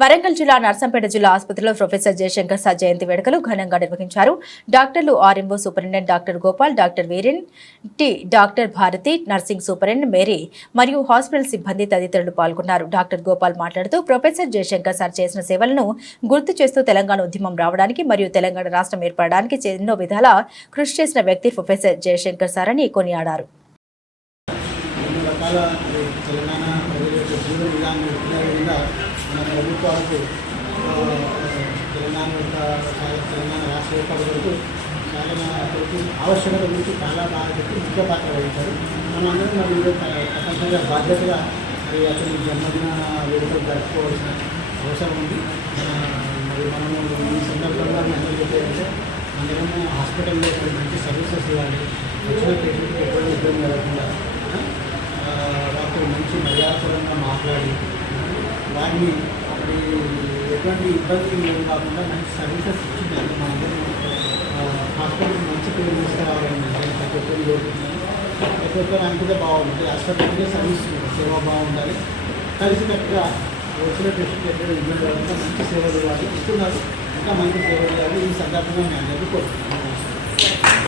వరంగల్ జిల్లా నర్సంపేట జిల్లా ఆసుపత్రిలో ప్రొఫెసర్ జయశంకర్ సార్ జయంతి వేడుకలు ఘనంగా నిర్వహించారు. డాక్టర్లు RMO superintendent doctor Gopal doctor Veeren T doctor Bharathi nursing superintendent Mary మరియు హాస్పిటల్ సిబ్బంది తదితరులు పాల్గొన్నారు. డాక్టర్ గోపాల్ మాట్లాడుతూ ప్రొఫెసర్ జయశంకర్ సార్ చేసిన సేవలను గుర్తు చేస్తూ తెలంగాణ ఉద్యమం రావడానికి మరియు తెలంగాణ రాష్ట్రం ఏర్పడడానికి ఎన్నో విధాల కృషి చేసిన వ్యక్తి ప్రొఫెసర్ జయశంకర్ సార్ అని కొనియాడారు. ఎన్నో రకాల తెలంగాణ ప్రభుత్వాలకు తెలంగాణ యొక్క తెలంగాణ రాష్ట్ర ఏర్పాటు వరకు చాలా కొరకు ఆవశ్యకత గురించి చాలా బాగా చెప్పి ముఖ్య పాత్ర వహించారు. మనందరం మరి తప్పనిసరిగా బాధ్యతగా మరి అతని జన్మదిన వేడుకలు జరుపుకోవాల్సిన అవసరం ఉంది. మరి మనము ఈ సందర్భంగా మీ అందరూ చెప్పేదంటే అందరము హాస్పిటల్లో మంచి సర్వీసెస్ ఇవ్వాలి. వచ్చిన పేషెంట్కి ఎటువంటి ఇబ్బంది జరగకుండా వాళ్ళతో మంచి మర్యాదపరంగా మాట్లాడి అన్ని మరి ఎటువంటి ఇబ్బంది కాకుండా మంచి సర్వీసెస్ మా మనందరం హాస్పిటల్ మంచి పేరు తీసుకురావాలని ప్రతి ఒక్కరు కోరుకుంటున్నాను ప్రతి ఒక్కరు అనుకుంటే బాగుంటుంది హాస్పిటల్కి సర్వీస్ సేవ బాగుండాలి. కలిసికట్టుగా వచ్చిన పేషెంట్ ఎక్కడ ఇబ్బంది జరగకుండా మంచి సేవలు ఇవ్వాలి. ఇస్తున్నారు. ఇంకా మంచి సేవలు ఇవ్వాలి. ఈ సందర్భంగా మేము అందరికీ కోరుకుంటున్నాను.